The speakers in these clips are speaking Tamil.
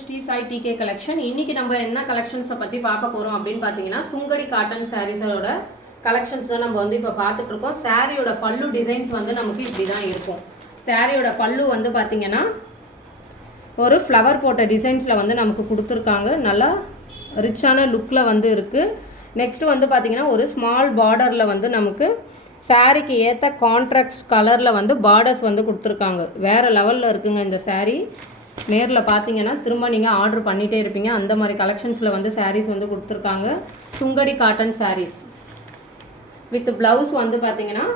Sri Sai decay collection. இன்னைக்கு நம்ம என்ன கலெக்ஷன்ஸை பற்றி பார்க்க போகிறோம் அப்படின்னு பார்த்தீங்கன்னா, சுங்கடி காட்டன் சாரீஸோட கலெக்ஷன்ஸ் தான் நம்ம வந்து இப்போ பார்த்துட்டு இருக்கோம். சாரியோட பல்லு டிசைன்ஸ் வந்து நமக்கு இப்படி தான் இருக்கும். சாரியோட பல்லு வந்து பார்த்தீங்கன்னா ஒரு ஃப்ளவர் போட்ட டிசைன்ஸில் வந்து நமக்கு கொடுத்துருக்காங்க. நல்லா ரிச்சான லுக்கில் வந்து இருக்குது. நெக்ஸ்ட்டு வந்து பார்த்தீங்கன்னா ஒரு ஸ்மால் பார்டரில் வந்து நமக்கு சாரீக்கு ஏற்ற கான்ட்ராக்ட் கலரில் வந்து பார்டர்ஸ் வந்து கொடுத்துருக்காங்க. வேறு லெவலில் இருக்குங்க இந்த சாரீ. நேரில் பார்த்தீங்கன்னா திரும்ப நீங்கள் ஆர்டர் பண்ணிகிட்டே இருப்பீங்க. அந்த மாதிரி கலெக்ஷன்ஸில் வந்து சாரீஸ் வந்து கொடுத்துருக்காங்க. Sungudi cotton sarees with blouse வந்து பார்த்தீங்கன்னா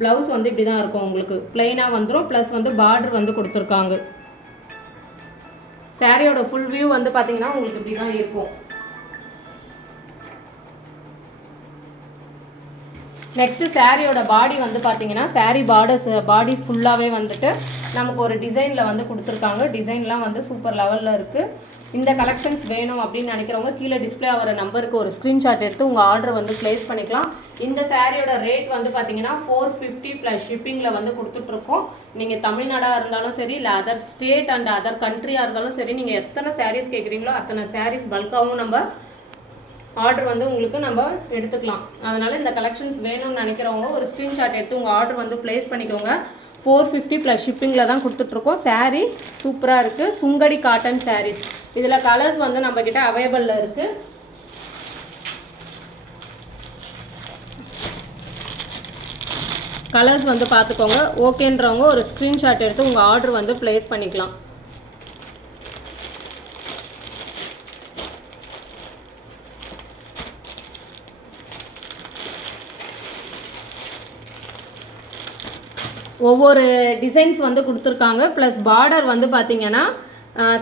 ப்ளவுஸ் வந்து இப்படி தான் இருக்கும். உங்களுக்கு பிளெயினாக வந்துடும். ப்ளஸ் வந்து பார்டர் வந்து கொடுத்துருக்காங்க. சாரியோட ஃபுல் வியூ வந்து பார்த்தீங்கன்னா உங்களுக்கு இப்படி தான் இருக்கும். நெக்ஸ்ட்டு சாரியோட பாடி வந்து பார்த்தீங்கன்னா சாரீ பாடி ஃபுல்லாகவே வந்துட்டு நமக்கு ஒரு டிசைனில் வந்து கொடுத்துருக்காங்க. டிசைன்லாம் வந்து சூப்பர் லெவலில் இருக்குது. இந்த கலெக்ஷன்ஸ் வேணும் அப்படின்னு நினைக்கிறவங்க கீழே டிஸ்பிளே ஆகிற நம்பருக்கு ஒரு ஸ்க்ரீன்ஷாட் எடுத்து உங்கள் ஆர்டர் வந்து ப்ளேஸ் பண்ணிக்கலாம். இந்த சாரியோட ரேட் வந்து பார்த்தீங்கன்னா 450 ப்ளஸ் ஷிப்பிங்கில் வந்து கொடுத்துட்ருக்கோம். நீங்கள் தமிழ்நாடாக இருந்தாலும் சரி, இல்லை அதர் ஸ்டேட் அண்ட் அதர் கண்ட்ரியாக இருந்தாலும் சரி, நீங்கள் எத்தனை சாரீஸ் கேட்குறீங்களோ அத்தனை சாரீஸ் பல்காகவும் நம்ம ஆர்டர் வந்து உங்களுக்கு நம்ம எடுத்துக்கலாம். அதனால் இந்த கலெக்ஷன்ஸ் வேணும்னு நினைக்கிறவங்க ஒரு ஸ்க்ரீன்ஷாட் எடுத்து உங்கள் ஆர்டர் வந்து ப்ளேஸ் பண்ணிக்கோங்க. 450 ப்ளஸ் ஷிப்பிங்கில் தான் கொடுத்துட்ருக்கோம். சாரீ சூப்பராக இருக்குது. சுங்கடி காட்டன் சாரீஸ். இதில் கலர்ஸ் வந்து நம்மக்கிட்ட அவைலபிளில் இருக்குது. கலர்ஸ் வந்து பார்த்துக்கோங்க. ஓகேன்றவங்க ஒரு ஸ்க்ரீன்ஷாட் எடுத்து உங்கள் ஆர்டர் வந்து ப்ளேஸ் பண்ணிக்கலாம். ஒவ்வொரு டிசைன்ஸ் வந்து கொடுத்துருக்காங்க. ப்ளஸ் பார்டர் வந்து பார்த்தீங்கன்னா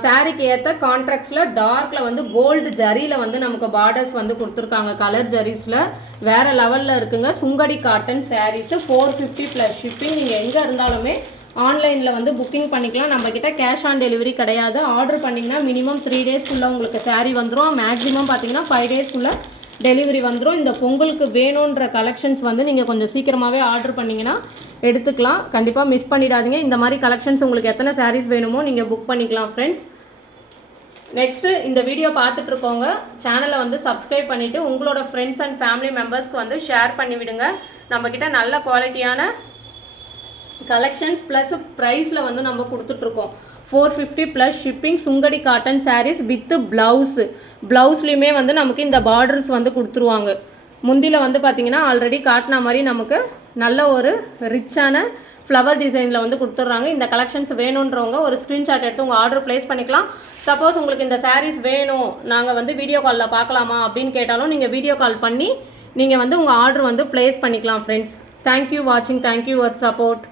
சாரீக்கு ஏற்ற கான்ட்ராக்ட்ஸில் டார்க்கில் வந்து கோல்டு ஜரியில் வந்து நமக்கு பார்டர்ஸ் வந்து கொடுத்துருக்காங்க. கலர் ஜரீஸில் வேறு லெவலில் இருக்குங்க. Sungudi cotton sarees 450 plus shipping. நீங்கள் எங்கே இருந்தாலுமே ஆன்லைனில் வந்து புக்கிங் பண்ணிக்கலாம். நம்மக்கிட்ட கேஷ் ஆன் டெலிவரி கிடையாது. ஆர்டர் பண்ணிங்கன்னா மினிமம் 3 டேஸ்க்குள்ளே உங்களுக்கு சாரீ வந்துடும். மேக்ஸிமம் பார்த்தீங்கன்னா 5 டேஸ்க்குள்ளே டெலிவரி வந்துடும். இந்த பொங்கலுக்கு வேணுன்ற கலெக்ஷன்ஸ் வந்து நீங்கள் கொஞ்சம் சீக்கிரமாகவே ஆர்டர் பண்ணிங்கன்னா எடுத்துக்கலாம். கண்டிப்பாக மிஸ் பண்ணிடாதீங்க. இந்த மாதிரி கலெக்ஷன்ஸ் உங்களுக்கு எத்தனை சாரீஸ் வேணுமோ நீங்கள் புக் பண்ணிக்கலாம் ஃப்ரெண்ட்ஸ். நெக்ஸ்ட்டு இந்த வீடியோ பார்த்துட்ருக்கோங்க சேனலை வந்து சப்ஸ்கிரைப் பண்ணிவிட்டு உங்களோட ஃப்ரெண்ட்ஸ் அண்ட் ஃபேமிலி மெம்பர்ஸ்க்கு வந்து ஷேர் பண்ணிவிடுங்க. நம்மக்கிட்ட நல்ல குவாலிட்டியான கலெக்ஷன்ஸ் ப்ளஸ் ப்ரைஸில் வந்து நம்ம கொடுத்துட்ருக்கோம். 450 plus shipping. Sungudi cotton sarees with ப்ளவுஸ்லேயுமே வந்து நமக்கு இந்த பார்டர்ஸ் வந்து கொடுத்துருவாங்க. முந்தியில் வந்து பார்த்திங்கன்னா ஆல்ரெடி காட்டின மாதிரி நமக்கு நல்ல ஒரு ரிச்சான ஃப்ளவர் டிசைனில் வந்து கொடுத்துட்றாங்க. இந்த கலெக்ஷன்ஸ் வேணுன்றவங்க ஒரு ஸ்க்ரீன்ஷாட் எடுத்து உங்கள் ஆர்டர் ப்ளேஸ் பண்ணிக்கலாம். சப்போஸ் உங்களுக்கு இந்த சாரீஸ் வேணும், நாங்கள் வந்து வீடியோ காலில் பார்க்கலாமா அப்படின்னு கேட்டாலும் நீங்கள் வீடியோ கால் பண்ணி நீங்கள் வந்து உங்கள் ஆர்டர் வந்து ப்ளேஸ் பண்ணிக்கலாம் ஃப்ரெண்ட்ஸ். தேங்க்யூ வாட்சிங். Thank you your support.